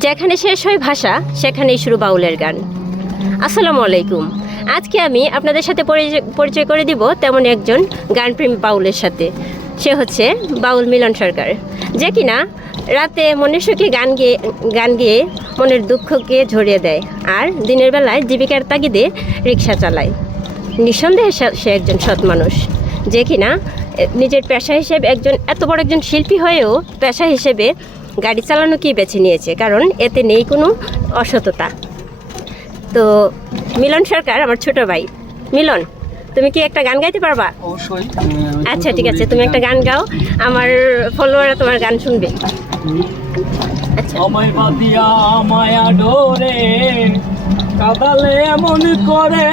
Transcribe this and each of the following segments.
যেখানে শেষ হয় ভাষা সেখানেই শুরু বাউলের গান। আসসালামু আলাইকুম। আজকে আমি আপনাদের সাথে পরিচয় করে দিব তেমন একজন গানপ্রেমী বাউলের সাথে। সে হচ্ছে বাউল মিলন সরকার, যে কিনা রাতে মনের সুখে গান গেয়ে মনের দুঃখকে ঝরিয়ে দেয়, আর দিনের বেলায় জীবিকার তাগিদে রিক্সা চালায়। নিঃসন্দেহে সে একজন সৎ মানুষ, যে কিনা নিজের পেশা হিসেবে এত বড় একজন শিল্পী হয়েও পেশা হিসেবে গাড়ি চালানোকেই বেছে নিয়েছে, কারণ এতে নেই কোনো অসততা। তো মিলন সরকার আমার ছোট ভাই। মিলন, তুমি কি একটা গান গাইতে পারবা? অবশ্যই। আচ্ছা, ঠিক আছে, তুমি একটা গান গাও, আমার ফলোয়াররা তোমার গান শুনবে। আচ্ছা। আমায় বাদিয়া মায়া ডোরে কাদালে এমন করে,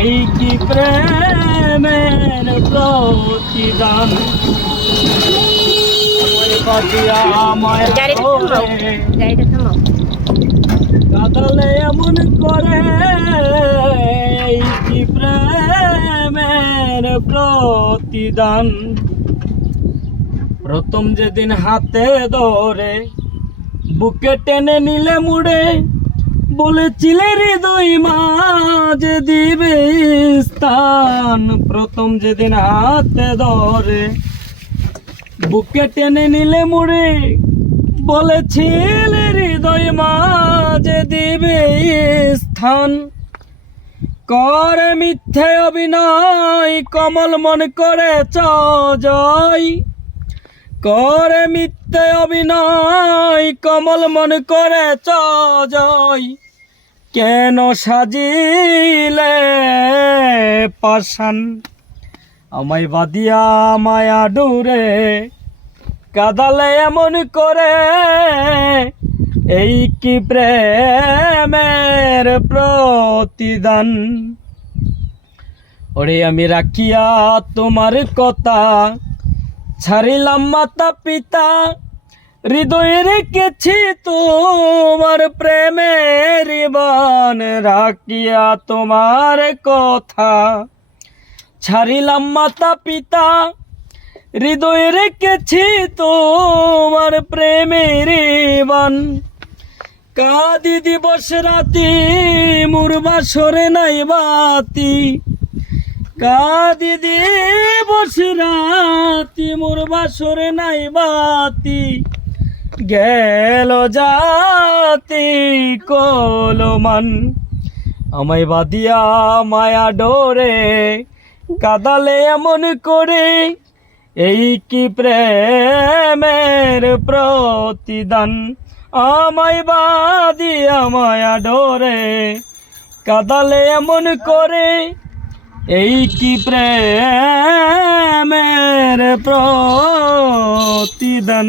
এই কি প্রেমের প্রতিদান। আমায় বাদিয়া মায়া ডোরে গাড়িটা থামাও। কাদালে এমন করে, এই কি প্রেমের প্রতিদান। প্রথম যেদিন হাতে ধরে বুকে টেনে নিলে মুড়ে, বলেছিলে হৃদয় মাঝে দিবে স্থান। প্রথম যেদিন হাতে ধরে বুকে টেনে নিলে মুড়ে, বলেছিলে হৃদয় মাঝে দিবে স্থান। করে মিথ্যে অভিনয় কমল মন করে জয়, করে মিথ্যে অভিনয় কমল মন করে জয়। কেন সাজিলে পাষাণ, আমায় বাদিয়া মায়া ডুরে কাদালে এমন করে, এই কি প্রেমের প্রতিদান। ওরে আমি রাখিয়া তোমার কথা, ছাড়িলাম মাতা পিতা, হৃদয়ে রেখেছি তোমার প্রেমের বান। রাখিয়া তোমার কথা, ছাড়িলাম মাতা পিতা, হৃদয়ে রেখেছি তোমার প্রেমের বান। কাঁদি দিবস রাতি মোর বাসরে নাই বাতি, কাঁদি দিবস রাতি মোর বাসরে নাই বাতি। গেল জাতি কলমান, আমায় বাদিয়া মায়া ডোরে কাদালে এমন করে, এই কি প্রেমের প্রতিদান। আমায় বাদিয়া মায়া ডোরে কাদালে এমন করে, এই কি প্রেমের প্রতিদান।